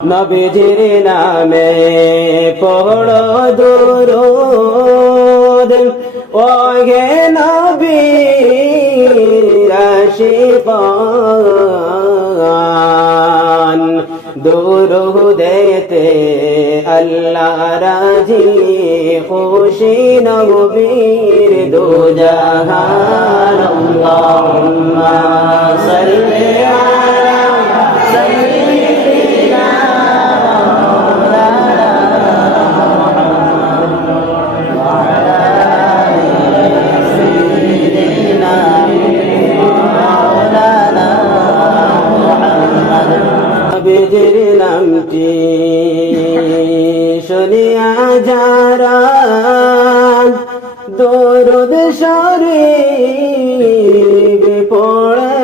নবীজির নামে পড়ো দুরুদ। ওহে নবী আশিকান দুরুদেতে আল্লাহ রাজি, খুশি নবীর দুজাহান। আল্লাহুম্মা সাল্লি আলা নামটি শুনিয়া যারা দরুদ শরীফ পড়ে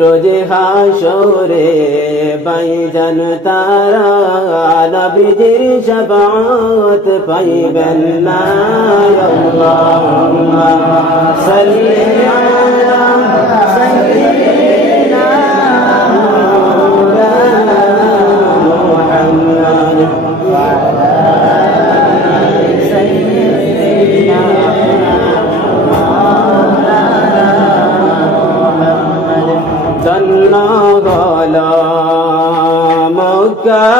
রোজে হাসরে বাইজান তারা, নবীজির শফাত পাইবেন না। আল্লাহুম্মা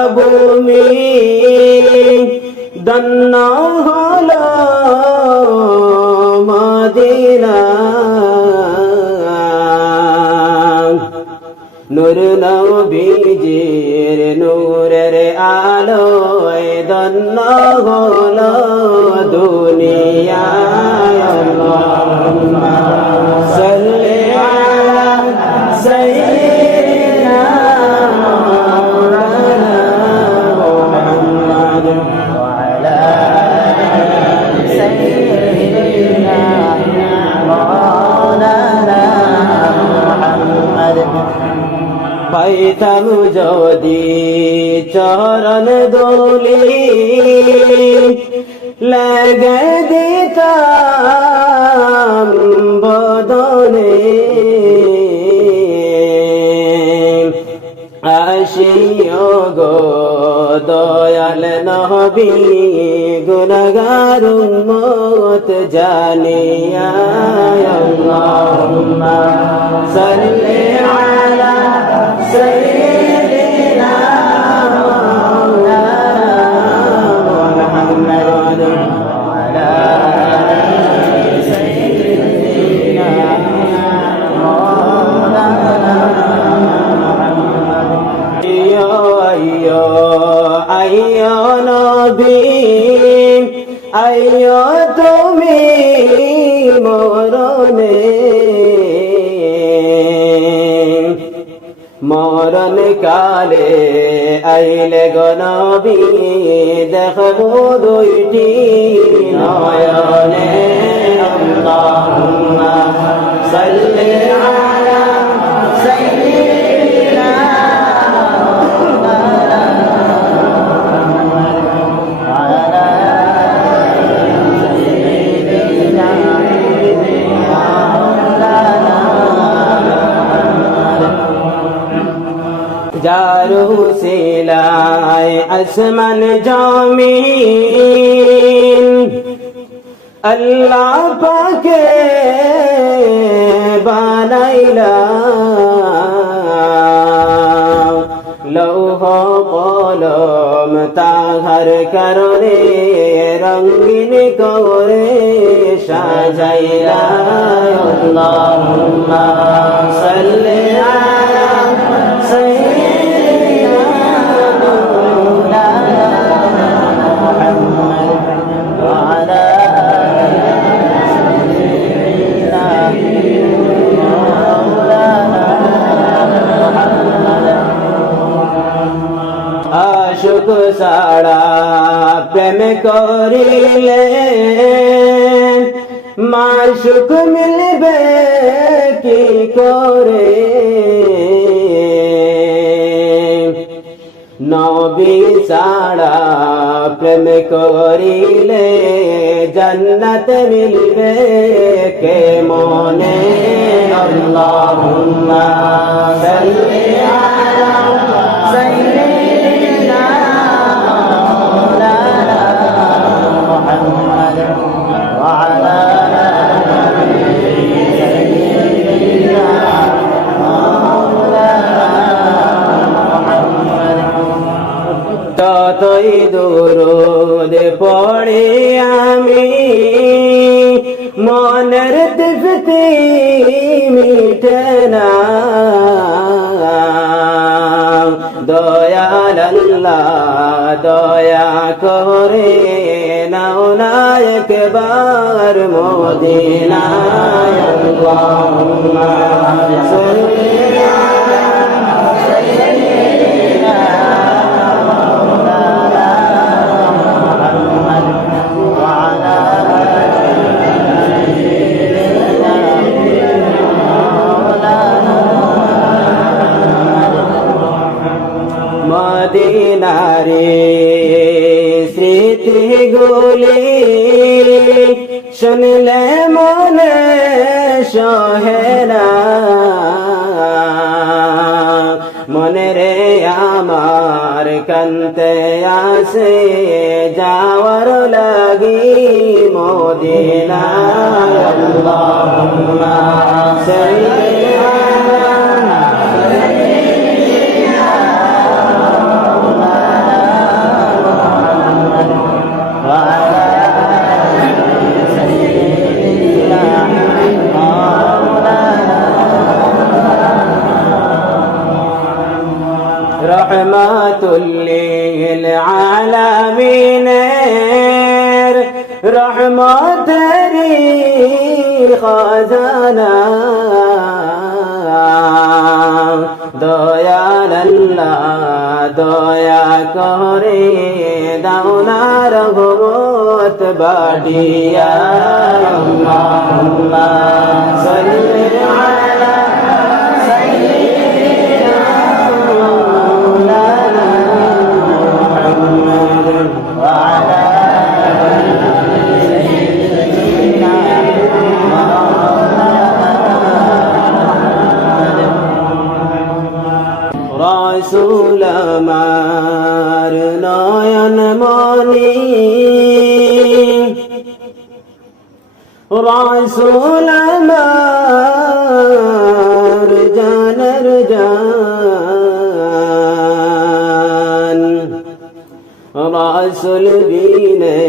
মকাবুমি চরণ দোলি লাগে দিতাম বদনে। আসিও গো দয়াল নহবি গুনগার মত জানিয়া সাল্লি আলা কালে আইলে গনবি দেখব দুইটি নয়নে আল্লাহুম্মা সাল্লি আলা সাইয়্যিদিনা আসমান জমিন। আল্লাহ পাকে বানাইলা। লৌহ কলম তাহার কারণে রঙিন করে সাজাইলা। করিলে মাশুক মিলবে কি করে? নব সাড়া প্রেম করিলে জন্নত মিলবে কে মনে? আল্লাহুম্মা। ততই দূরদ পড়ে আমি, মনের তৃপ্তি মিটে না। দয়াল আল্লাহ দয়া করে নাও না একবার শুনলে মনে সহেরা। মনে রে আমার কান্তে আসে যাওয়ার লাগি মোদিনা আল্লাহুম্মা। সাল্লি খাজানা। দয়াল দয়া করে দাওনার ভবত বাড়িয়া সাল্লাল্লাহু আলাইহি নয়ন মনি। রসুল জানর জান। রসুল বিনে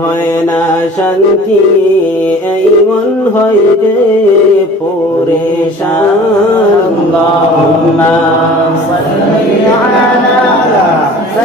হয় না শান্তি, এই মন হয় যে পরেশান আল্লাহুম্মা সাল্লি আলা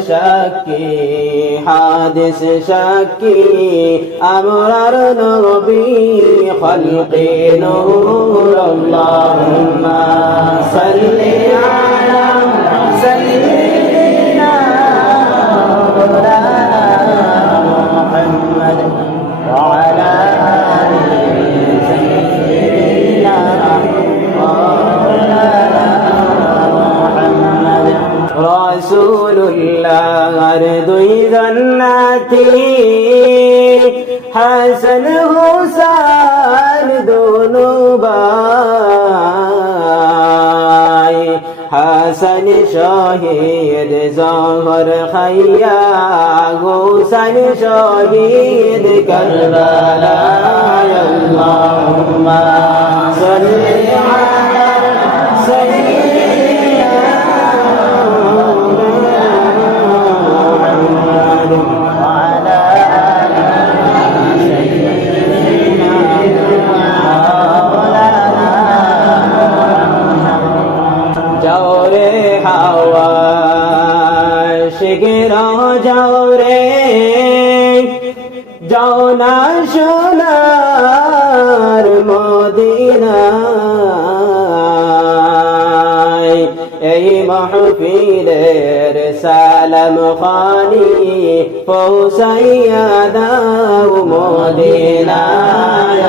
সাক্ষী হাদিস সাক্ষী আমরার নবী খলকে নূর আল্লাহুম্মা সাল্লি আলা সাইয়্যিদিনা দোনো ভাই হাসান শহীদ জহর খাইয়া গোসান শহীদ করবালা যাও না সোনার মদিনায়। এই মাহফিলের সালাম খানি পৌঁছাইয়া দাও মদিনায়।